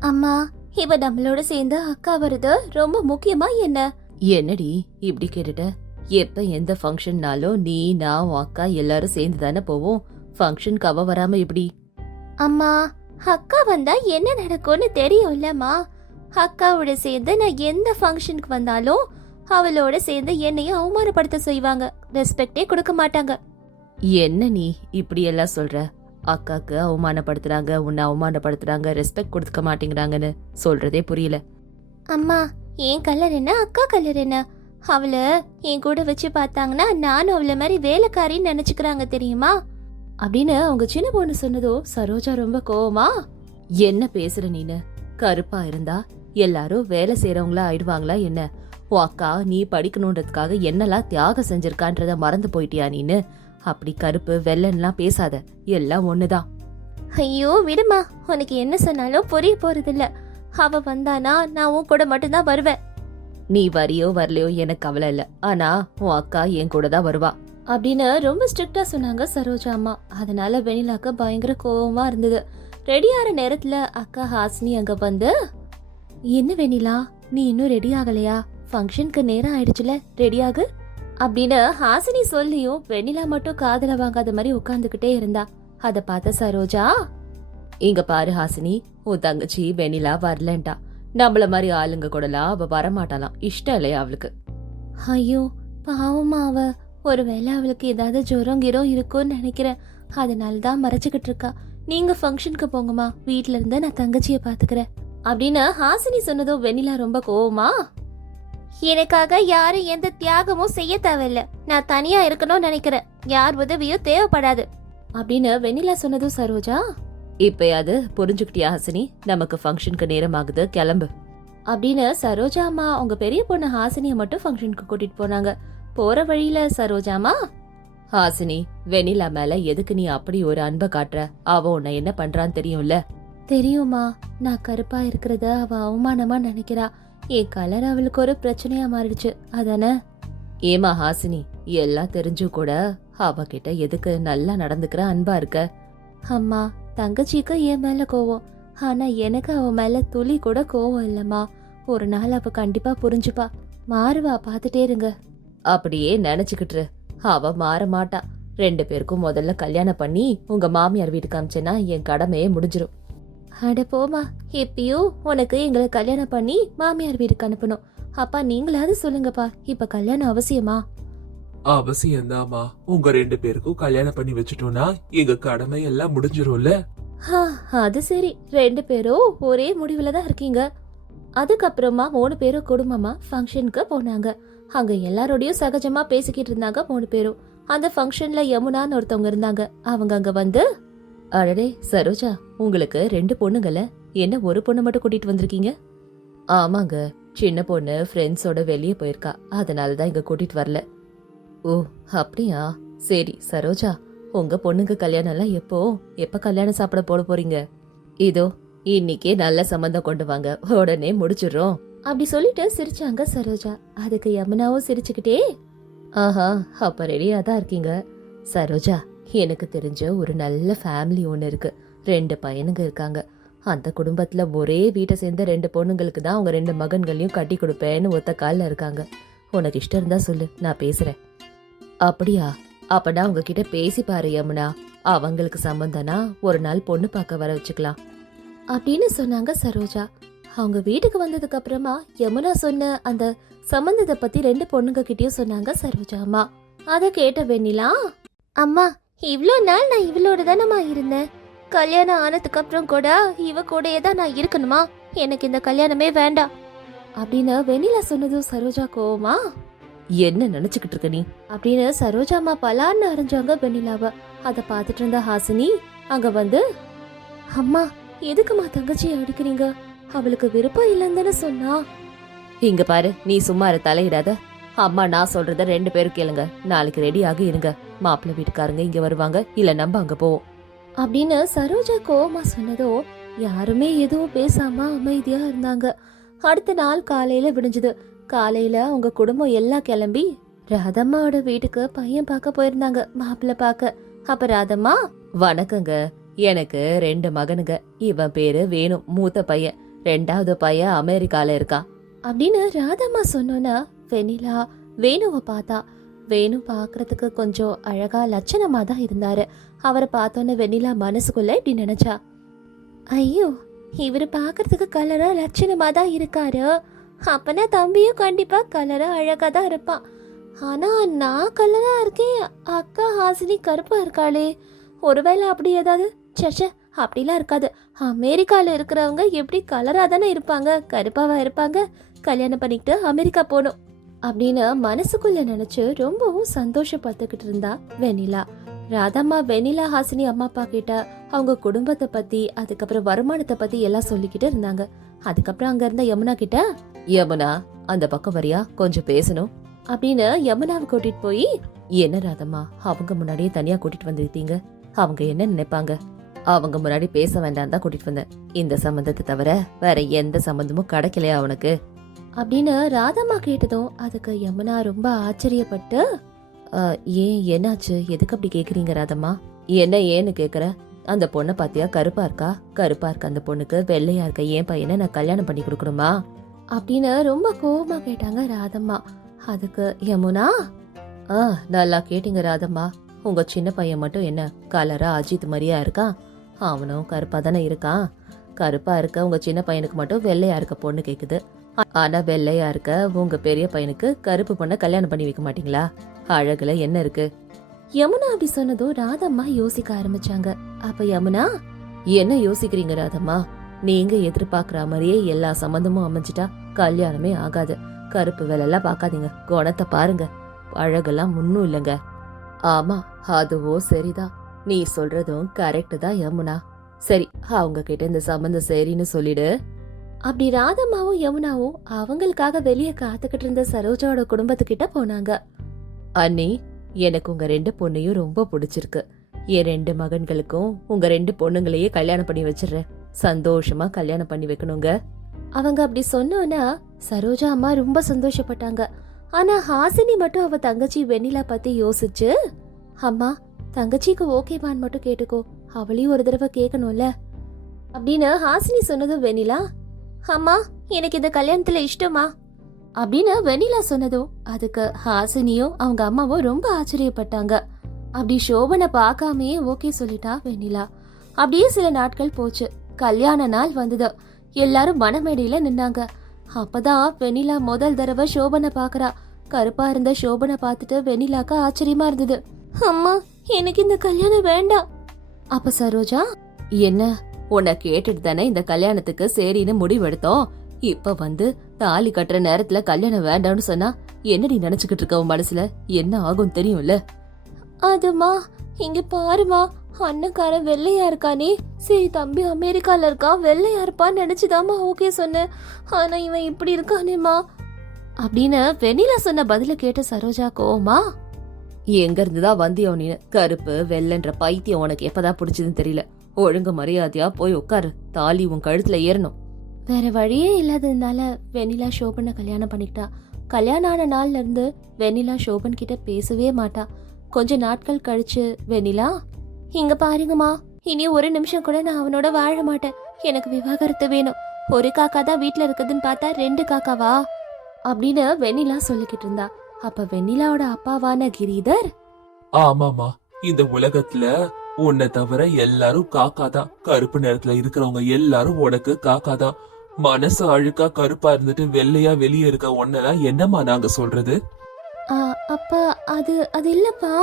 அம்மா இவ நம்மளோட சேர்ந்து அக்கா வருது ரொம்ப முக்கியமா என்ன? என்னடி இப்படி கேட்டுட்ட? எப்ப எந்த ஃபங்க்ஷன்னாலும் நீ நான் உன் அக்கா எல்லாரும் சேர்ந்து தானே போவோம்? ஃபங்க்ஷனுக்கு அவ வராம எப்படி? அம்மா அக்கா வந்தா என்ன நடக்கும்னு தெரியும்லம்மா. அக்காவோட சேர்ந்து நான் எந்த ஃபங்க்ஷனுக்கு வந்தாலும் அவளோட சேர்ந்து என்னையும் அவமானப்படுத்த செய்வாங்க. ரெஸ்பெக்டே கொடுக்க மாட்டாங்க. என்ன நீ இப்படி எல்லாம் சொல்ற? அக்காக்கு அவமானப்படுத்துறாங்க உன்னை அவமானப்படுத்துறாங்க ரெஸ்பெக்ட் கொடுக்க மாட்டேங்கிறாங்கன்னு சொல்றதே புரியல. அம்மா என் கலர் என்ன? அக்கா கலர் என்ன? அவளை என் கூட வச்சு பார்த்தாங்கன்னா நானும் அவளை மாதிரி வேலைக்காரின்னு நினைச்சுக்கிறாங்க தெரியுமா? அப்படின்னு அவங்க சின்ன பொண்ணு சொன்னதோ சரோஜா ரொம்ப கோவமா? என்ன பேசுற நீனு? கருப்பா இருந்தா எல்லாரும் வேலை செய்யறவங்களா ஆயிடுவாங்களா என்ன? உன் அக்கா நீ படிக்கணுன்றதுக்காக என்னெல்லாம் தியாகம் செஞ்சிருக்கான்றத மறந்து போயிட்டியா நீனு? அப்படி கருப்பு வெள்ளன்லாம் பேசாத. எல்லாம் ஒண்ணுதான். ஐயோ விடுமா. உனக்கு என்ன சொன்னாலும் புரிய போறதில்ல. அவ வந்தானா நான் உன் கூட மட்டும்தான் வருவேன். நீ வரியோ வரலையோ எனக்கு கவலை இல்ல. ஆனா உன் அக்கா என் கூட தான் வருவா. அப்படின்னு ரொம்ப ஸ்ட்ரிக்டா சொன்னாங்க சரோஜா அம்மா. அதனால வெண்ணிலாக்கு பயங்கர கோவமா இருந்தது. ரெடி ஆகிற நேரத்துல அக்கா ஹாசினி அங்க வந்து என்ன வெண்ணிலா நீ இன்னும் ரெடி ஆகலையா? ஃபங்க்ஷனுக்கு நேரம் ஆயிடுச்சுல. ரெடி ஆகு? அப்படின்னு ஹாசினி சொல்லியும் வெண்ணிலா மட்டும் காதல வாங்காத மாதிரி உட்காந்துக்கிட்டே இருந்தா. அத பார்த்த சரோஜா இங்க பாரு ஹாசினி உன் தங்கச்சி வெண்ணிலா வரலன்ட்டா. நம்மள மாதிரி ஆளுங்க கூடலாம் அவ வரமாட்டாளாம். இஷ்டம் இல்லையா அவளுக்கு? ஐயோ பாவமா அவ. ஒருவேளை அவளுக்கு ஏதாவது ஜுரம் கிரம் இருக்கும்னு நினைக்கிறேன். அதனால தான் மறைச்சுக்கிட்டு இருக்கா. நீங்க ஃபங்க்ஷனுக்கு போங்கம்மா. வீட்ல இருந்து நான் தங்கச்சிய பாத்துக்கிறேன் அப்படின்னு ஹாசினி சொன்னதோ வெண்ணிலா ரொம்ப கோவமா எனக்காக யாரும் எந்த தியாகமும் செய்ய தேவையில்ல. நான் தனியா இருக்கணும்னு நினைக்கிறேன். யார் உதவியும் தேவைப்படாது. அப்படின்னு வெண்ணிலா சொன்னதும் சரோஜா இப்பயாவது புரிஞ்சுக்கிட்டியா ஹாசினி? நமக்கு ஃபங்க்ஷனுக்கு நேரம் ஆகுது கிளம்பு. அப்படின்னு சரோஜா அம்மா உங்க பெரிய பொண்ணு ஹாசினிய மட்டும் ஃபங்க்ஷனுக்கு கூட்டிட்டு போனாங்க. போற வழியில சரோஜாமா ஹாசினி வெண்ணிலா மேல எதுக்கு நீ அப்படி ஒரு அன்பை காட்டுற? அவ உன்னை என்ன பண்றான்னு தெரியும்ல? தெரியுமா நான் கருப்பா இருக்கிறத அவ அவமானமா நினைக்கிறா. என் கலர் அவளுக்கு ஒரு பிரச்சனையா மாறிடுச்சு. அதானே? ஏமா ஹாசினி எல்லாம் தெரிஞ்சும் கூட அவகிட்ட எதுக்கு நல்லா நடந்துக்கிற அன்பா இருக்க? அம்மா தங்கச்சிக்கு என் மேல கோவம். ஆனா எனக்கு அவ மேல துளி கூட கோவம் இல்லம்மா. ஒரு நாள் அவ கண்டிப்பா புரிஞ்சுப்பா. மாறுவா பாத்துட்டே இருங்க. அப்படியே நினைச்சுக்கிட்டு அவ மாற மாட்டா. ரெண்டு பேருக்கும் முதல்ல கல்யாணம் பண்ணி உங்க மாமியார் வீட்டுக்கு அமிச்சேன்னா என் கடமையே முடிஞ்சிரும். அட போமா எப்பயும் உனக்கு எங்களை கல்யாணம் பண்ணி மாமியார் வீட்டுக்கு அனுப்பணும். அப்பா நீங்களாவது சொல்லுங்கப்பா இப்ப கல்யாணம் அவசியமா? அவசியம்தாம்மா உங்க ரெண்டு பேருக்கும் கல்யாணம் பண்ணி வச்சுட்டோம்னா எங்க கடமை எல்லாம் முடிஞ்சிரும்ல? அது சரி. ரெண்டு பேரும் ஒரே முடிவுல தான் இருக்கீங்க. அதுக்கப்புறமா மூணு பேரும் குடும்பமா ஃபங்க்ஷனுக்கு போனாங்க. அங்க எல்லாரோடையும் சகஜமா பேசிக்கிட்டு இருந்தாங்க மூணு பேரும். அந்த ஃபங்க்ஷன்ல யமுனான்னு ஒருத்தவங்க இருந்தாங்க. அவங்க அங்க வந்து அடடே சரோஜா உங்களுக்கு ரெண்டு பொண்ணுங்கள என்ன ஒரு பொண்ணு மட்டும் கூட்டிட்டு வந்திருக்கீங்க? ஆமாங்க சின்ன பொண்ணு ஃப்ரெண்ட்ஸோட வெளியே போயிருக்கா. அதனால தான் இங்க கூட்டிட்டு வரல. ஓ அப்படியா? சரி சரோஜா உங்க பொண்ணுங்க கல்யாணம் எல்லாம் எப்போ எப்ப கல்யாணம் சாப்பிட போட போறீங்க? இதோ இன்னைக்கே நல்ல சம்மந்தம் கொண்டு வாங்க. உடனே முடிச்சிடுறோம். அப்படி சொல்லிட்டு சிரிச்சாங்க சரோஜா. அதுக்கு யமுனாவும் சிரிச்சுக்கிட்டே ஆஹா அப்ப ரெடியா தான் இருக்கீங்க. சரோஜா எனக்கு தெரிஞ்ச ஒரு நல்ல ஃபேமிலி ஒன்று இருக்குது ரெண்டு பையனுங்க இருக்காங்க. அந்த குடும்பத்தில் ஒரே வீட்டை சேர்ந்த ரெண்டு பொண்ணுங்களுக்கு தான் அவங்க ரெண்டு மகன்களையும் கட்டி கொடுப்பேன்னு ஒத்த காலில் இருக்காங்க. உனக்கு இஷ்டம் இருந்தால் சொல்லு நான் பேசுகிறேன் அப்படியா? அப்பனா உங்ககிட்ட பேசி பாரு யமுனா. அவங்களுக்கு சம்மந்தனா ஒரு நாள் பொண்ணு பார்க்க வர வச்சுக்கலாம். அப்படின்னு சொன்னாங்க சரோஜா. அவங்க வீட்டுக்கு வந்ததுக்கு அப்புறமா யமுனா சொன்ன அந்த சம்மந்தத்தை பத்தி ரெண்டு பொண்ணுங்க கிட்டயும் சொன்னாங்க சரோஜா அம்மா. அதை கேட்ட வெண்ணிலா அம்மா இவ்ளோ நாள் நான் இவளோட தானம்மா இருந்தேன். கல்யாணம் ஆனதுக்கு அப்புறம் கூட இவ கூடயே தான் நான் இருக்கணுமா? எனக்கு இந்த கல்யாணமே வேண்டாம். அப்படின்னு வெண்ணிலா சொன்னதும் சரோஜா கோவமா? என்ன நினைச்சுக்கிட்டு இருக்க நீ? அப்படின்னு சரோஜா அம்மா பலான்னு அரைஞ்சாங்க வெண்ணிலாவ. அத பார்த்துட்டு இருந்த ஹாசினி அங்க வந்து அம்மா எதுக்குமா தங்கச்சியை அடிக்கிறீங்க? அவளுக்கு விருப்பம் இல்லைன்னு தானே சொன்னா? இங்க பாரு நீ சும்மா தலையிடாத. அம்மா நான் சொல்றத ரெண்டு பேரும் கேளுங்க. நாளைக்கு ரெடி ஆகி இருங்க. மாப்பிள்ளை வீட்டுக்காரங்க இங்க வருவாங்க. இல்ல நம்ம அங்க போவோம். அப்படின்னு சரோஜா கோவமா சொன்னதோ யாருமே எதுவும் பேசாம அமைதியா இருந்தாங்க. அடுத்த நாள் காலையில விடிஞ்சது. காலையில அவங்க குடும்பம் எல்லாம் கிளம்பி ராதம்மாவோட வீட்டுக்கு பையன் பார்க்க போயிருந்தாங்க மாப்பிள்ளை பார்க்க. அப்ப ராதம்மா வணக்கங்க. எனக்கு ரெண்டு மகனுங்க. இவன் பேரு வேணு மூத்த பையன். ரெண்டாவது பையன் அமெரிக்கால இருக்கான் அப்படின்னு ராதம்மா சொன்னோன்னா வெண்ணிலா வேணுவை பார்த்தா வேணு பார்க்கறதுக்கு கொஞ்சம் அழகா லட்சணமாக தான் இருந்தாரு. அவரை பார்த்தோன்னே வெண்ணிலா மனசுக்குள்ள இப்படி நினைச்சா. ஐயோ இவர் பார்க்கறதுக்கு கலரா லட்சணமாக தான் இருக்காரு. அப்பனா தம்பியும் கண்டிப்பா கலரா அழகா தான் இருப்பான். ஆனா நான் கலரா இருக்கேன். அக்கா ஹாசினி கருப்பா இருக்காளே. ஒருவேளை அப்படி ஏதாவது சச்ச அப்படிலாம் இருக்காது. அமெரிக்காவில் இருக்கிறவங்க எப்படி கலராக தானே இருப்பாங்க. கருப்பாவாக இருப்பாங்க. கல்யாணம் பண்ணிக்கிட்டு அமெரிக்கா போகணும். அப்படின்னு மனசுக்குள்ள நினைச்சு ரொம்பவும் சந்தோஷப்பட்டுக்கிட்டு இருந்தா வெனிலா ராதம்மா வெனிலா ஹாசினி அம்மா அப்பா கிட்ட அவங்க குடும்பத்தை பத்தி அதுக்கப்புறம் வருமானத்தை பத்தி எல்லாம் சொல்லிக்கிட்டு இருந்தாங்க. அதுக்கப்புறம் அங்க இருந்த யமுனா கிட்ட யமுனா அந்த பக்கம் வரியா? கொஞ்சம் பேசணும். அப்படின்னு யமுனாவை கூட்டிட்டு போய் என்ன ராதம்மா அவங்க முன்னாடியே தனியா கூட்டிட்டு வந்திருக்கீங்க? அவங்க என்ன நினைப்பாங்க? அவங்க முன்னாடி பேச வேண்டாம் தான் கூட்டிட்டு வந்தேன். இந்த சம்பந்தத்தை தவிர வேற எந்த சம்பந்தமும் கிடைக்கலையா அவனுக்கு அப்படின்னு ராதம்மா கேட்டதும் அதுக்கு யமுனா ரொம்ப ஆச்சரியப்பட்டு ஏன் என்னாச்சு? எதுக்கு அப்படி கேக்குறீங்க ராதம்மா? என்ன ஏன்னு கேக்குற? அந்த பொண்ணை பாத்தியா? கருப்பா இருக்கா? கருப்பா இருக்க அந்த பொண்ணுக்கு வெள்ளையா இருக்க ஏன் பையனை நான் கல்யாணம் பண்ணி கொடுக்கணுமா? அப்படின்னு ரொம்ப கோபமா கேட்டாங்க ராதம்மா. அதுக்கு யமுனா ஆ நல்லா கேட்டீங்க ராதம்மா. உங்க சின்ன பையன் மட்டும் என்ன கலரா அஜித் மாதிரியா இருக்கான் அவனும் கருப்பா தானே இருக்கான். கருப்பா இருக்க உங்க சின்ன பையனுக்கு மட்டும் வெள்ளையா இருக்க பொண்ணு கேக்குது. ஆனா வெள்ளையா இருக்க உங்க பெரிய பையனுக்கு கருப்பு பொண்ணை கல்யாணம் பண்ணி வைக்க மாட்டீங்களா? அழகுல என்ன இருக்கு? யமுனா அப்படி சொன்னதும் ராதம்மா யோசிக்க ஆரம்பிச்சாங்க. அப்ப யமுனா? என்ன யோசிக்கிறீங்க ராதம்மா? நீங்க எதிர்பார்க்கற மாதிரியே எல்லா சம்மந்தமும் அமைஞ்சிட்டா கல்யாணமே ஆகாது. கருப்பு வேலையெல்லாம் பார்க்காதீங்க. குணத்தை பாருங்க. அழகெல்லாம் முன்னும் இல்லைங்க. ஆமா அதுவோ சரிதான் நீ சொல்றதும் கரெக்ட் தான் யமுனா. சரி அவங்க கிட்ட இந்த சம்மந்தம் சரின்னு சொல்லிடு. அப்படி ராதம்மாவும் யமுனாவும் அவங்களுக்காக வெளியே காத்துக்கிட்டு இருந்த சரோஜாவோட குடும்பத்துக்கிட்ட போனாங்க. அண்ணி எனக்கு உங்க ரெண்டு பொண்ணையும் ரொம்ப பிடிச்சிருக்கு. என் ரெண்டு மகன்களுக்கும் உங்க ரெண்டு பொண்ணுங்களையே கல்யாணம் பண்ணி வச்சிடுறேன். சந்தோஷமா கல்யாணம் பண்ணி வைக்கணுங்க. அவங்க அப்படி சொன்னோன்னா சரோஜா அம்மா ரொம்ப சந்தோஷப்பட்டாங்க. ஆனா ஹாசினி மட்டும் அவ தங்கச்சி வெண்ணிலா பத்தி யோசிச்சு அம்மா தங்கச்சிக்கு ஓகேவான்னு மட்டும் கேட்டுக்கோ. அவளையும் ஒரு தடவை கேட்கணும்ல? அப்படின்னு ஹாசினி சொன்னதும் வெண்ணிலா அம்மா எனக்கு இந்த கல்யாணத்துல இஷ்டமா? அப்படின்னு வெண்ணிலா சொன்னதும் அதுக்கு ஹாசினியும் அவங்க அம்மாவும் ரொம்ப ஆச்சரியப்பட்டாங்க. அப்படி சோபனை பார்க்காமயே ஓகே சொல்லிட்டா வெண்ணிலா. அப்படியே சில நாட்கள் போச்சு. கல்யாண நாள் வந்தது. எல்லாரும் மனமேடையில நின்னாங்க. அப்பதான் வெண்ணிலா முதல் தடவை சோபனை பாக்குறா கருப்பா இருந்த சோபனை பார்த்துட்டு வெண்ணிலாக்கு ஆச்சரியமா இருந்தது. அம்மா எனக்கு இந்த கல்யாணம் வேண்டாம். அப்ப சரோஜா என்ன? உன்னை கேட்டுட்டு தானே இந்த கல்யாணத்துக்கு சரின்னு முடிவெடுத்தோம். இப்ப வந்து தாலி கட்டுற நேரத்துல கல்யாணம் வேண்டாம்னு சொன்னா என்னடி நினைச்சுக்கிட்டு இருக்க உன் மனசுல? என்ன ஆகும் தெரியும்ல? அதுமா இங்க பாருமா அண்ணக்காரன் வெள்ளையா இருக்கானே. சரி தம்பி அமெரிக்கால இருக்கான் வெள்ளையா இருப்பான்னு நினைச்சுதாம்மா ஓகே சொன்னேன். ஆனா இவன் இப்படி இருக்கானேம்மா. அப்படின்னு வெண்ணிலா சொன்ன பதில கேட்ட சரோஜா கோவமா? எங்க இருந்துதான் வந்தியோ நீ கருப்பு வெள்ளன்ற பைத்தியம் உனக்கு எப்பதான் பிடிச்சதுன்னு தெரியல. ஒழுங்கு மரியாதையா போய் உட்காரு. தாலி உன் கழுத்துல ஏறணும். வேற வழியே இல்லாததுனால வெண்ணிலா சோபனை கல்யாணம் பண்ணிக்கிட்டா. கல்யாணம் ஆன நாள்ல இருந்து வெண்ணிலா சோபன் கிட்ட பேசவே மாட்டா. கொஞ்ச நாட்கள் கழிச்சு வெண்ணிலா இங்க பாருங்கம்மா. இனி ஒரு நிமிஷம் கூட நான் அவனோட வாழ மாட்டேன். எனக்கு விவாகரத்து வேணும். ஒரு காக்கா தான் வீட்ல இருக்குதுன்னு பார்த்தா ரெண்டு காக்காவா? அப்படின்னு வெண்ணிலா சொல்லிக்கிட்டு இருந்தா. அப்ப வெண்ணிலாவோட அப்பாவான கிரீதர்? ஆமாமா இந்த உலகத்துல உன்னை தவிர எல்லாரும் காக்கா தான். கருப்பு நிறத்துல இருக்கிறவங்க எல்லாரும் உனக்கு காக்கா தான். மனசு அழுக்கா கருப்பா இருந்துட்டு வெள்ளையா வெளியே இருக்க ஒன்னெல்லாம் என்னம்மா நாங்க சொல்றது? "ஆ, அப்பா அது அது இல்லப்பா.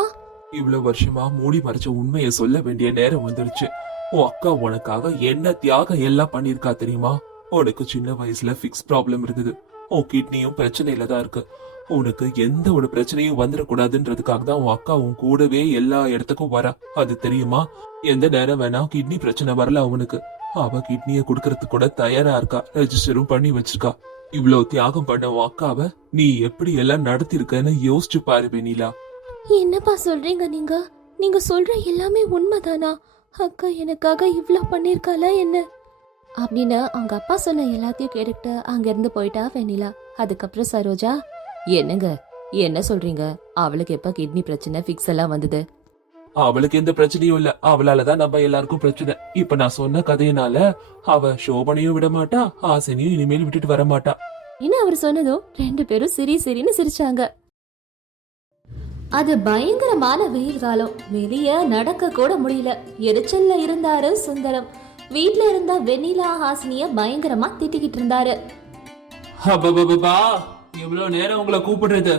இவ்வளவு வருஷமா மூடி மறைச்ச உண்மையை சொல்ல வேண்டிய நேரம் வந்துருச்சு. உன் அக்கா உனக்காக என்ன தியாகம் எல்லாம் பண்ணிருக்கா தெரியுமா? உனக்கு சின்ன வயசுல ஃபிக்ஸ் ப்ராப்ளம் இருந்தது உன் கிட்னியும் பிரச்சனையில தான் இருக்கு. உனக்கு எந்த ஒரு பிரச்சனையும் வந்துடக்கூடாதுன்றதுக்காக தான் உன் அக்கா உன் கூடவே எல்லா இடத்துக்கும் வரா. அது தெரியுமா? எந்த நேரம் வேணா கிட்னி பிரச்சனை வரல அவனுக்கு. அவ கிட்னிய குடுக்கறதுக்கு கூட தயாரா இருக்கா. ரெஜிஸ்டரும் பண்ணி வச்சிருக்கா. இவ்வளவு தியாகம் பண்ண உன் அக்காவை நீ எப்படி எல்லாம் நடத்திருக்கன்னு யோசிச்சு பாரு வெனிலா என்னப்பா சொல்றீங்க நீங்க? நீங்க சொல்ற எல்லாமே உண்மைதானா? அக்கா எனக்காக இவ்வளோ பண்ணிருக்காளா என்ன? அப்படின்னு அவங்க அப்பா சொன்ன எல்லாத்தையும் கேட்டுக்கிட்டு அங்கிருந்து போயிட்டா வெனிலா அதுக்கப்புறம் சரோஜா என்னங்க? என்ன சொல்றீங்க? அவளுக்கு எப்ப கிட்னி பிரச்சனை ஃபிக்ஸ் எல்லாம் வந்தது? அவளுக்கு எந்த பிரச்சனையும் இல்ல. அவளாலதான் நம்ம எல்லாருக்கும் பிரச்சனை. இப்ப நான் சொன்ன கதையினால அவ சோபனையும் விட மாட்டா ஹாசினியும் இனிமேல் விட்டுட்டு வர மாட்டா. இன்னும் அவர் சொன்னதும் ரெண்டு பேரும் சிரி சிரின்னு சிரிச்சாங்க. அது பயங்கரமான வெயில் காலம். வெளிய நடக்க கூட முடியல. எரிச்சல்ல இருந்தாரு சுந்தரம். வீட்ல இருந்த வெண்ணிலா ஹாசினிய பயங்கரமா திட்டிக்கிட்டு இருந்தாரு. எவ்வளவு நேரம் உங்களை கூப்பிடுறது.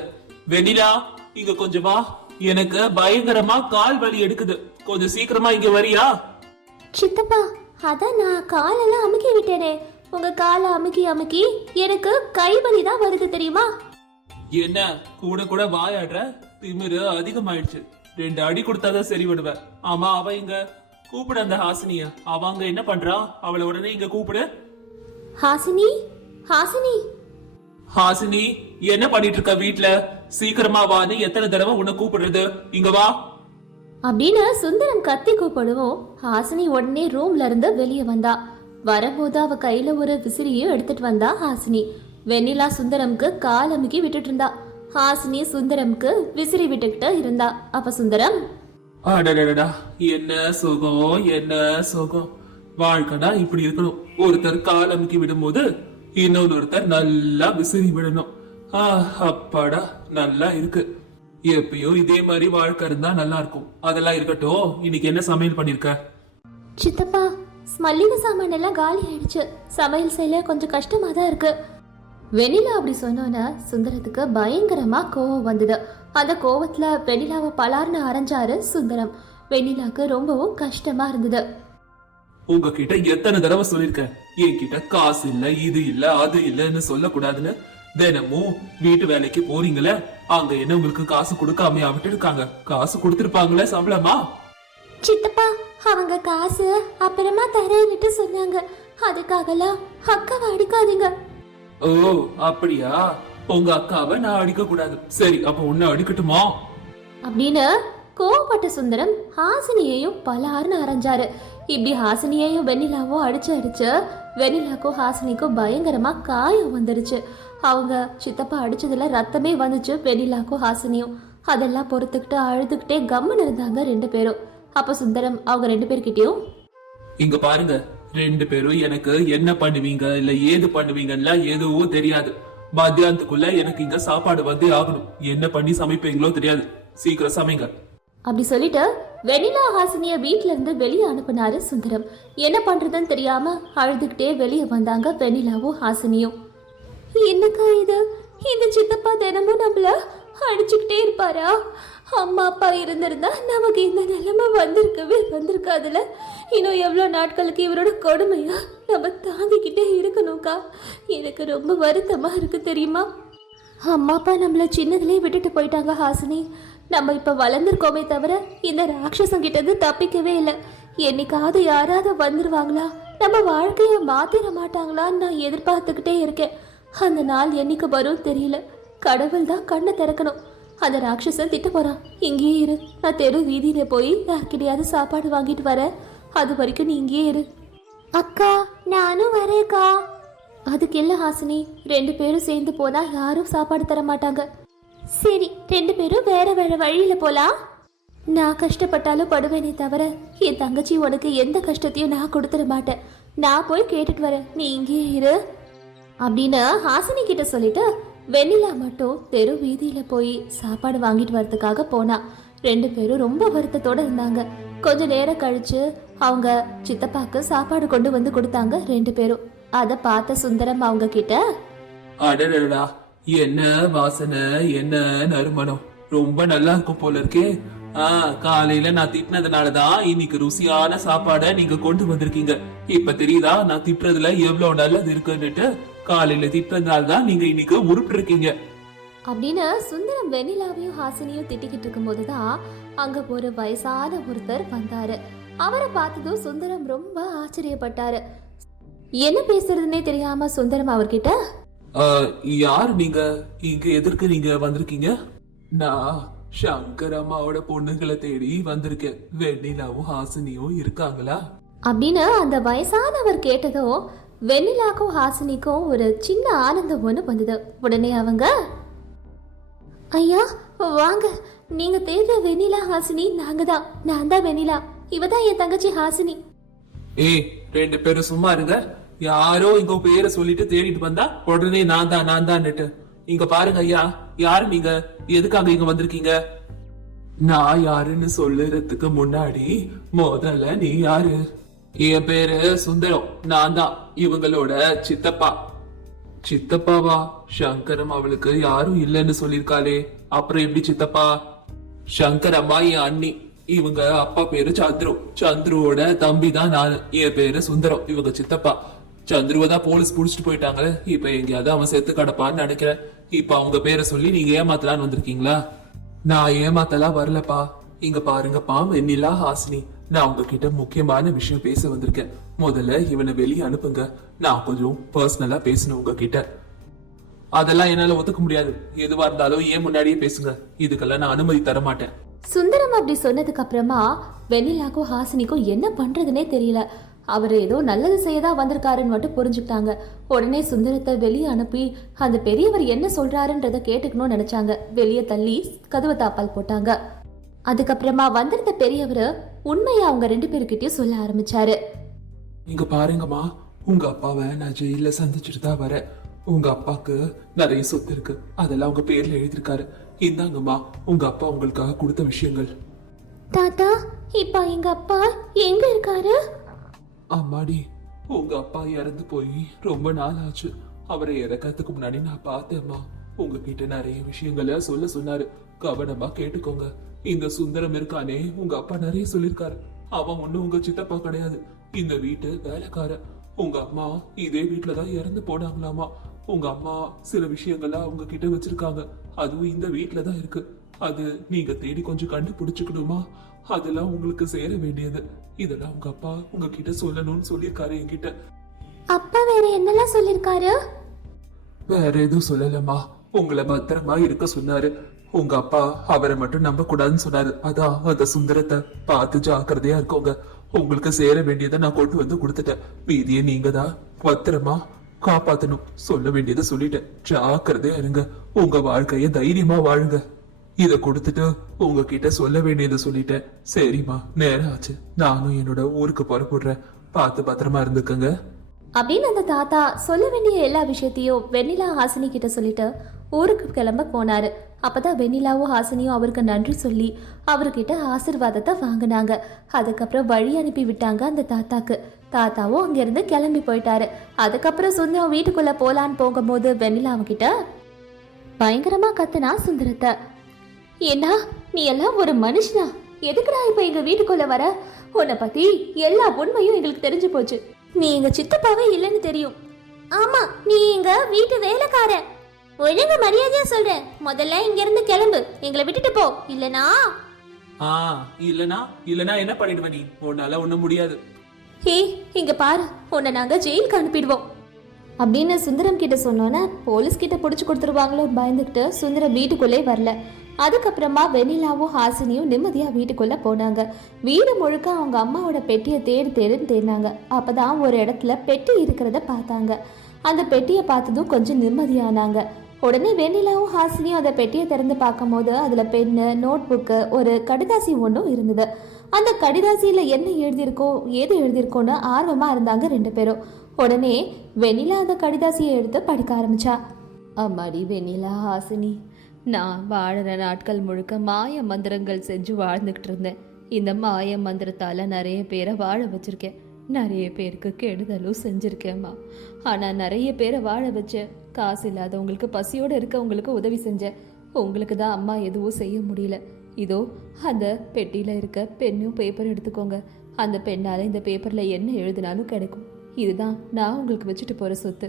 வெண்ணிலா இங்க கொஞ்சம் வா. எனக்கு பயங்கரமா கால் வலி எடுக்குது. கொஞ்சம் சீக்கிரமா இங்க வரியா? சித்தப்பா அதான் நான் காலெல்லாம் அமுக்கி விட்டேனே. உங்க காலை அமுக்கி அமுக்கி எனக்கு கை வலி தான் வருது தெரியுமா? என்ன கூட கூட வாயாடுற? திமிரு அதிகமாயிடுச்சு. ரெண்டு அடி கொடுத்தாதான் சரி விடுவேன் ஆமா அவ இங்க. கூப்பிடு அந்த ஹாசினிய. அவ அங்க என்ன பண்றா? அவளை உடனே இங்க கூப்பிடு. ஹாசினி? ஹாசினி? ஹாசினி என்ன பண்ணிட்டு இருக்க வீட்ல? சீக்கிரமா வான்னு எத்தனை தடவை உன்னை கூப்பிடுறது? இங்க வா. அப்படின்னு சுந்தரம் கத்தி கூப்பிடுவோம் ஹாசினி உடனே ரூம்ல இருந்து வெளியே வந்தா. வரும்போது அவ கையில ஒரு விசிறியும் எடுத்துட்டு வந்தா ஹாசினி. வெண்ணிலா சுந்தரம்க்கு கால் அமுக்கி விட்டுட்டு இருந்தா. ஹாசினி சுந்தரம்க்கு விசிறி விட்டுக்கிட்டு இருந்தா. அப்ப சுந்தரம் அடடடடா என்ன சுகம் என்ன சுகம். வாழ்க்கைனா இப்படி இருக்கணும். ஒருத்தர் கால் அமுக்கி விடும்போது இன்னொருத்தர் நல்லா விசிறி விடணும். அப்பாடா நல்லா இருக்கு. எப்பயும் இதே மாதிரி வாழ்க்கை இருந்தா நல்லா இருக்கும் அதெல்லாம் இருக்கட்டும். இன்னைக்கு என்ன சமையல் பண்ணிருக்க? சித்தப்பா மல்லிகை சாமான் எல்லாம் காலி ஆயிடுச்சு. சமையல் செய்ய கொஞ்சம் கஷ்டமா தான் இருக்கு. வெண்ணிலா அப்படி சொன்னோன்னே சுந்தரத்துக்கு பயங்கரமா கோவம் வந்தது. அந்த கோவத்துல வெண்ணிலாவை பலார்னு அரைஞ்சாரு சுந்தரம். வெண்ணிலாக்கு ரொம்பவும் கஷ்டமா இருந்தது. உங்ககிட்ட எத்தனை தடவை சொல்லிருக்கேன் என்கிட்ட காசு இல்ல இது இல்ல அது இல்லன்னு சொல்லக்கூடாதுன்னு தினமும் வீட்டு வேலைக்கு போறீங்களே அங்க என்ன உங்களுக்கு காசு கொடுக்காமையா விட்டு இருக்காங்க? காசு கொடுத்திருப்பாங்களே சம்பளமா? சித்தப்பா அவங்க காசு அப்புறமா தரேன்னுட்டு சொன்னாங்க. அதுக்காகலாம் அக்காவை அடிக்காதீங்க. ஓ அப்படியா? உங்க அக்காவை நான் அடிக்க கூடாது சரி அப்ப உன்னை அடிக்கட்டுமா? அப்படின்னு கோவப்பட்ட சுந்தரம் ஹாசினியையும் பலார்னு அரைஞ்சாரு. இப்படி ஹாசினியையும் வெண்ணிலாவும் அடிச்சு அடிச்சு வெண்ணிலாக்கும் ஹாசினிக்கும் பயங்கரமா காயம் வந்துருச்சு. அவங்க சித்தப்பா அடிச்சதுல ரத்தமே வந்துச்சு வெண்ணிலாக்கும் ஹாசினியும். அதெல்லாம் பொறுத்துக்கிட்டு அழுதுகிட்டே கம்முன்னு இருந்தாங்க ரெண்டு பேரும். அப்ப சுந்தரம் அவங்க ரெண்டு பேர்கிட்டயும் இங்க பாருங்க ரெண்டு பேரும் எனக்கு என்ன பண்ணுவீங்க இல்ல ஏது பண்ணுவீங்கன்னா எதுவும் தெரியாது. மத்தியானத்துக்குள்ள எனக்கு இங்க சாப்பாடு வந்தே ஆகணும். என்ன பண்ணி சமைப்பீங்களோ தெரியாது. சீக்கிரம் சமைங்க. அப்படி சொல்லிட்டு வெண்ணிலா ஹாசினிய வீட்ல இருந்து வெளியே அனுப்புனாரு சுந்தரம். என்ன பண்றதுன்னு தெரியாம அழுதுகிட்டே வெளியே வந்தாங்க வெண்ணிலாவும் ஹாசினியும். என்னக்கா இது? இந்த சித்தப்பா தினமும் நம்மள அடிச்சுக்கிட்டே இருப்பாரா? அம்மா அப்பா இருந்திருந்தா நமக்கு இந்த நிலைமை வந்திருக்கவே வந்திருக்காதுல இன்னும் எவ்வளோ நாட்களுக்கு இவரோட கொடுமையா நம்ம தாங்கிக்கிட்டே இருக்கணும்க்கா? எனக்கு ரொம்ப வருத்தமா இருக்கு தெரியுமா? அம்மா அப்பா நம்மளை சின்னதுலேயே விட்டுட்டு போயிட்டாங்க ஹாசினி. நம்ம இப்ப வளர்ந்துருக்கோமே தவிர இந்த ராட்சசம் தப்பிக்கவே இல்லை. என்னைக்காவது யாராவது வந்துருவாங்களா? நம்ம வாழ்க்கைய மாத்திர மாட்டாங்களான்னு நான் எதிர்பார்த்துக்கிட்டே இருக்கேன். அந்த நாள் என்னைக்கு வரும் தெரியல. கடவுள் தான் கண்ணை திறக்கணும். அந்த ராட்சசன் திட்ட போறான். இங்கேயே இரு. நான் தெரு வீதியில போய் யார்கிட்டயாவது சாப்பாடு வாங்கிட்டு வரேன். அது வரைக்கும் நீ இங்கேயே இரு. அக்கா நானும் வரேக்கா அதுக்கு இல்லை ஹாசினி? ரெண்டு பேரும் சேர்ந்து போனா யாரும் சாப்பாடு தர மாட்டாங்க. சரி ரெண்டு பேரும் வேற வேற வழியில போலாம் நான் கஷ்டப்பட்டாலும் படுவேனே தவிர என் தங்கச்சி உனக்கு எந்த கஷ்டத்தையும் நான் கொடுத்துட மாட்டேன். நான் போய் கேட்டுட்டு வரேன். நீ இங்கேயே இரு. அப்படின்னு ஹாசினி கிட்ட சொல்லிட்டு வெண்ணிலா மட்டும் தெரு வீதியில போய் சாப்பாடு வாங்கிட்டு வரதுக்காக போனா. ரெண்டு பேரும் ரொம்ப வருத்தத்தோட இருந்தாங்க. கொஞ்ச நேரம் கழிச்சு அவங்க சித்தப்பாக்கு சாப்பாடு கொண்டு வந்து கொடுத்தாங்க ரெண்டு பேரும். அதை பார்த்த சுந்தரம் அவங்க கிட்ட அடடடா என்ன வாசனை என்ன நறுமணம். ரொம்ப நல்லா இருக்கும் போல இருக்கே. ஆ காலையில நான் திட்டினதுனாலதான் இன்னைக்கு ருசியான சாப்பாடை நீங்க கொண்டு வந்திருக்கீங்க. இப்ப தெரியுதா நான் திட்டுறதுல எவ்வளவு நல்லது இருக்குன்னுட்டு? காலையில திட்டுறதுனால தான் நீங்க இன்னைக்கு உருப்பிட்டு இருக்கீங்க அப்படின்னு சுந்தரம் வெண்ணிலாவையும் ஹாசினியும் திட்டிக்கிட்டு இருக்கும்போது தான் அங்க ஒரு வயசான ஒருத்தர் வந்தாரு. அவரை பார்த்ததும் சுந்தரம் ரொம்ப ஆச்சரியப்பட்டாரு. என்ன பேசுறதுன்னே தெரியாம சுந்தரம் அவர்கிட்ட? ஆ, யார் நீங்க? இங்க எதற்கு நீங்க வந்திருக்கீங்க? நான் சங்கர் அம்மாவோட பொண்ணுங்களை தேடி வந்திருக்கேன். வெண்ணிலாவும் ஹாசினியும் இருக்காங்களா? அப்படின்னு அந்த வயசானவர் கேட்டதும் வெண்ணிலாக்கும் ஹாசினிக்கும் ஒரு சின்ன ஆனந்தம் ஒன்று வந்தது. உடனே அவங்க ஐயா வாங்க. நீங்க தேடுற வெண்ணிலா ஹாசினி நாங்க தான். நான் தான் வெண்ணிலா. இவ தான் என் தங்கச்சி ஹாசினி. ஏய் ரெண்டு பேரும் சும்மா இருங்க. யாரோ இங்க பேரை சொல்லிட்டு தேடிட்டு வந்தா உடனே நான் தான் நான் தான்னுட்டு. இங்க பாருங்க ஐயா யாரு நீங்க எதுக்காக இங்க வந்திருக்கீங்க? நான் யாருன்னு சொல்லுறதுக்கு முன்னாடி முதல்ல நீ யாரு? என் பேரு சுந்தரம் நான் தான் இவங்களோட சித்தப்பா. சித்தப்பாவா? சங்கரம் அவளுக்கு யாரும் இல்லைன்னு சொல்லிருக்காளே அப்புறம் எப்படி சித்தப்பா? சங்கர் அம்மா என் அண்ணி. இவங்க அப்பா பேரு சந்துரு. சந்துருவோட தம்பி தான் நான். என் பேரு சுந்தரம் இவங்க சித்தப்பா. சந்துருவை தான் போலீஸ் புடிச்சிட்டு போயிட்டாங்களே. இப்ப எங்கேயாவது அவன் செத்து கிடப்பான்னு நினைக்கிறேன். இப்ப அவங்க பேரை சொல்லி நீங்க ஏமாத்தலான்னு வந்திருக்கீங்களா? நான் ஏமாத்தலாம் வரலப்பா. இங்க பாருங்கப்பா வெண்ணிலா ஹாசினி. நான் உங்ககிட்ட முக்கியமான விஷயம் பேச வந்திருக்கேன். முதல்ல இவனை வெளியே அனுப்புங்க. நான் கொஞ்சம் பர்சனலா பேசணும் உங்ககிட்ட. அதெல்லாம் என்னால ஒத்துக்க முடியாது. எதுவா இருந்தாலும் ஏன் முன்னாடியே பேசுங்க. இதுக்கெல்லாம் நான் அனுமதி தர மாட்டேன் சுந்தரம் அப்படி சொன்னதுக்கு அப்புறமா வெண்ணிலாக்கும் ஹாசினிக்கும் என்ன பண்றதுனே தெரியல. அவர் ஏதோ நல்லது செய்ய தான் வந்திருக்காருன்னு மட்டும் புரிஞ்சுக்கிட்டாங்க. உடனே சுந்தரத்தை வெளியே அனுப்பி அந்த பெரியவர் என்ன சொல்றாருன்றத கேட்டுக்கணும்னு நினைச்சாங்க. வெளியே தள்ளி கதவை தாப்பால் போட்டாங்க. அதுக்கப்புறமா வந்திருந்த பெரியவர் உண்மையை அவங்க ரெண்டு பேருக்கிட்டயும் சொல்ல ஆரம்பிச்சாரு. இங்க பாருங்கம்மா உங்க அப்பாவை நான் ஜெயில சந்திச்சுட்டு தான் வரேன். உங்க அப்பாக்கு நிறைய சொத்து இருக்கு. அதெல்லாம் உங்க பேர்ல எழுதியிருக்காரு. இந்தாங்கம்மா உங்க அப்பா உங்களுக்காக கொடுத்த விஷயங்கள். தாத்தா இப்ப எங்க அப்பா எங்க இருக்காரு? அம்மாடி உங்க அப்பா இறந்து போய் ரொம்ப நாள் ஆச்சு அவரை இறக்கிறதுக்கு முன்னாடி நான் பார்த்தேம்மா. உங்ககிட்ட நிறைய விஷயங்கள சொல்ல சொன்னாரு. கவனமா கேட்டுக்கோங்க. இந்த சுந்தரம் இருக்கானே உங்க அப்பா நிறைய சொல்லிருக்காரு அவன் ஒண்ணு உங்க சித்தப்பா கிடையாது. இந்த வீட்டு வேலைக்காரன் உங்க அம்மா இதே வீட்டுலதான் இறந்து போனாங்களாமா. உங்க அம்மா சில விஷயங்கள அவங்க கிட்ட வச்சிருக்காங்க. அதுவும் இந்த வீட்டுலதான் இருக்கு. அது நீங்க தேடி கொஞ்சம் கண்டுபிடிச்சுக்கணுமா? அதெல்லாம் உங்களுக்கு சேர வேண்டியது. இதெல்லாம் உங்க அப்பா உங்ககிட்ட சொல்லணும்னு சொல்லியிருக்காரு என்கிட்ட. அப்பா வேற என்னெல்லாம் சொல்லிருக்காரு வேற எதுவும் சொல்லலம்மா. உங்களை பத்திரமா இருக்க சொன்னாரு. உங்க அப்பா அவரை மட்டும் நம்ப கூடாதுன்னு சொன்னாரு. அதான் அந்த சுந்தரத்தை பார்த்து ஜாக்கிரதையா இருக்கோங்க. உங்களுக்கு சேர வேண்டியதை நான் கொண்டு வந்து கொடுத்துட்டேன். மீதியை நீங்க தான் பத்திரமா காப்பாத்தணும். சொல்ல வேண்டியதை சொல்லிட்டேன். ஜாக்கிரதையா இருங்க. உங்க வாழ்க்கைய தைரியமா வாழுங்க. இத கொடுத்துட்டு உங்ககிட்ட சொல்ல வேண்டியதை சொல்லிட்டேன். சரிம்மா நேரம் ஆச்சு. நானும் என்னோட ஊருக்கு புறப்படுறேன். பார்த்து பத்திரமா இருந்துக்கங்க. அப்படின்னு அந்த தாத்தா சொல்ல வேண்டிய எல்லா விஷயத்தையும் வெண்ணிலா ஹாசினி கிட்ட சொல்லிட்டு ஊருக்கு கிளம்ப போனாரு. அப்பதான் வெண்ணிலாவும் ஹாசினியும் அவருக்கு நன்றி சொல்லி அவர்கிட்ட ஆசிர்வாதத்தை வாங்கினாங்க. அதுக்கப்புறம் வழி அனுப்பி விட்டாங்க அந்த தாத்தாக்கு. தாத்தாவும் அங்கிருந்து கிளம்பி போயிட்டாரு. அதுக்கப்புறம் சுந்தரம் வீட்டுக்குள்ள போலான்னு போகும்போது வெண்ணிலா அவகிட்ட பயங்கரமா கத்துனா சுந்தரத்தை. ஏன்னா நீ எல்லாம் ஒரு மனுஷனா? எதுக்குடா இப்ப எங்க வீட்டுக்குள்ள வர? உன்னை பத்தி எல்லா உண்மையும் எங்களுக்கு தெரிஞ்சு போச்சு. நீ எங்க சித்தப்பாவே இல்லைன்னு தெரியும். ஆமா நீ எங்க வீட்டு வேலைக்காரன். ஒழுங்கு மரியாதையா சொல்றேன் முதல்ல இங்க இருந்து கிளம்பு. எங்களை விட்டுட்டு போ. இல்லனா? ஆ இல்லனா இல்லனா என்ன பண்ணிடுவ நீ? உன்னால ஒண்ணும் முடியாது. ஹே இங்க பாரு. உன்னை நாங்க ஜெயிலுக்கு அனுப்பிடுவோம். அப்படின்னு சுந்தரம் கிட்ட சொன்னோன்னே போலீஸ் கிட்ட பிடிச்சி கொடுத்துருவாங்களோ? பயந்துக்கிட்டு சுந்தரம் வீட்டுக்குள்ளே வரல. அதுக்கப்புறமா வெண்ணிலாவும் ஹாசினியும் நிம்மதியாக வீட்டுக்குள்ளே போனாங்க. வீடு முழுக்க அவங்க அம்மாவோட பெட்டியை தேடி தேடுன்னு தேடினாங்க. அப்பதான் ஒரு இடத்துல பெட்டி இருக்கிறத பார்த்தாங்க. அந்த பெட்டியை பார்த்ததும் கொஞ்சம் நிம்மதியானாங்க. உடனே வெண்ணிலாவும் ஹாசினியும் அந்த பெட்டியை திறந்து பார்க்கும்போது அதில் பென்னு நோட் புக்கு ஒரு கடிதாசி ஒன்றும் இருந்தது. அந்த கடிதாசியில் என்ன எழுதியிருக்கோ ஏது எழுதியிருக்கோன்னு ஆர்வமாக இருந்தாங்க ரெண்டு பேரும். உடனே வெண்ணிலா அந்த கடிதாசியை எடுத்து படிக்க ஆரம்பிச்சா. அம்மாடி வெண்ணிலா ஹாசினி நான் வாழற நாட்கள் முழுக்க மாய மந்திரங்கள் செஞ்சு வாழ்ந்துக்கிட்டு இருந்தேன். இந்த மாய மந்திரத்தால் நிறைய பேரை வாழ வச்சிருக்கேன். நிறைய பேருக்கு கெடுதலும் செஞ்சுருக்கேம்மா ஆனால் நிறைய பேரை வாழ வச்சேன் காசு இல்லாதவங்களுக்கு பசியோடு இருக்கவங்களுக்கு உதவி செஞ்சேன். உங்களுக்கு தான் அம்மா எதுவும் செய்ய முடியல. இதோ அந்த பெட்டியில் இருக்க பெண்ணும் பேப்பர் எடுத்துக்கோங்க. அந்த பெண்ணால் இந்த பேப்பரில் என்ன எழுதினாலும் கிடைக்கும். இதுதான் நான் உங்களுக்கு வச்சுட்டு போற சொத்து.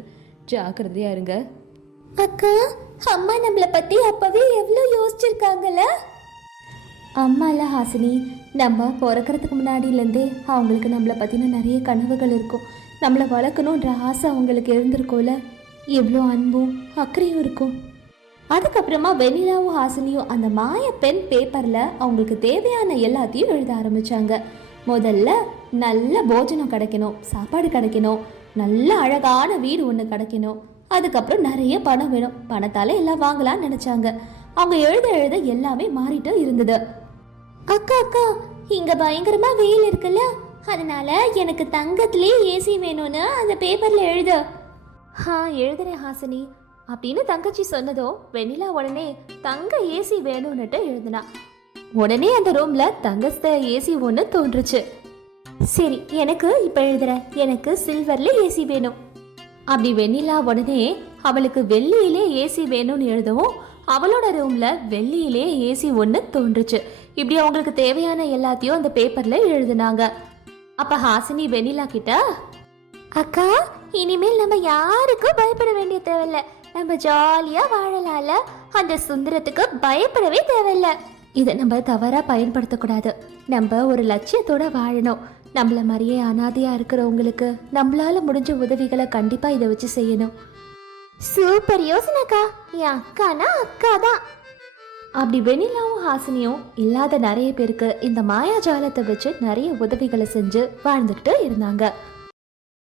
ஜாக்கிரதையா இருங்க. அக்கா அம்மா நம்மளை பத்தி அப்பவே எவ்வளோ யோசிச்சிருக்காங்கல்ல? அம்மால ஹாசினி நம்ம பிறக்கறதுக்கு முன்னாடியிலேருந்தே அவங்களுக்கு நம்மளை பற்றின நிறைய கனவுகள் இருக்கும். நம்மளை வளர்க்கணுன்ற ஆசை அவங்களுக்கு இருந்திருக்கும்ல. எவ்வளோ அன்பும் அக்கறையும் இருக்கும். அதுக்கப்புறமா வெண்ணிலாவும் ஹாசினியும் அந்த மாய பென் பேப்பரில் அவங்களுக்கு தேவையான எல்லாத்தையும் எழுத ஆரம்பிச்சாங்க. முதல்ல நல்ல போஜனம் கிடைக்கணும் சாப்பாடு கிடைக்கணும் நல்ல அழகான வீடு ஒன்று கிடைக்கணும். அதுக்கப்புறம் நிறைய பணம் வேணும். பணத்தால எல்லாம் வாங்கலாம்னு நினைச்சாங்க. அவங்க எழுத எழுத எல்லாமே மாறிட்டு இருந்தது. அக்கா அக்கா இங்க பயங்கரமா வெயில் இருக்குல்ல. அதனால எனக்கு தங்கத்திலே ஏசி வேணும்னு அந்த பேப்பர்ல எழுது. ஹா எழுதுறேன் ஹாசினி அப்படின்னு தங்கச்சி சொன்னதும் வெண்ணிலா உடனே தங்க ஏசி வேணும்னுட்டு எழுதுனா. உடனே அந்த ரூம்ல தங்கஸ்த ஏசி ஒன்று தோன்றுச்சு. சரி எனக்கு இப்ப எழுதுற எனக்கு சில்வர்ல ஏசி வேணும். அப்படி வெண்ணிலா உடனே அவளுக்கு வெள்ளியிலே ஏசி வேணும்னு எழுதவும் அவளோட ரூம்ல வெள்ளியிலே ஏசி ஒன்று தோன்றுச்சு. இப்படி அவங்களுக்கு தேவையான எல்லாத்தையும் அந்த பேப்பர்ல எழுதுனாங்க. அப்ப ஹாசினி வெண்ணிலா கிட்ட அக்கா இனிமேல் நம்ம யாருக்கும் பயப்பட வேண்டிய தேவையில்ல. நம்ம ஜாலியா வாழலாம்ல. அந்த சுந்தரத்துக்கு பயப்படவே தேவையில்ல. இதை நம்ம தவறாக பயன்படுத்தக்கூடாது. நம்ம ஒரு லட்சியத்தோட வாழணும். நம்மள மாதிரியே அனாதையா இருக்கிறவங்களுக்கு நம்மளால முடிஞ்ச உதவிகளை கண்டிப்பா இதை வச்சு செய்யணும். சூப்பர் யோசனைக்கா. என் அக்கானா அக்கா தான். அப்படி வெண்ணிலாவும் ஹாசினியும் இல்லாத நிறைய பேருக்கு இந்த மாயாஜாலத்தை வச்சு நிறைய உதவிகளை செஞ்சு வாழ்ந்துக்கிட்டு இருந்தாங்க.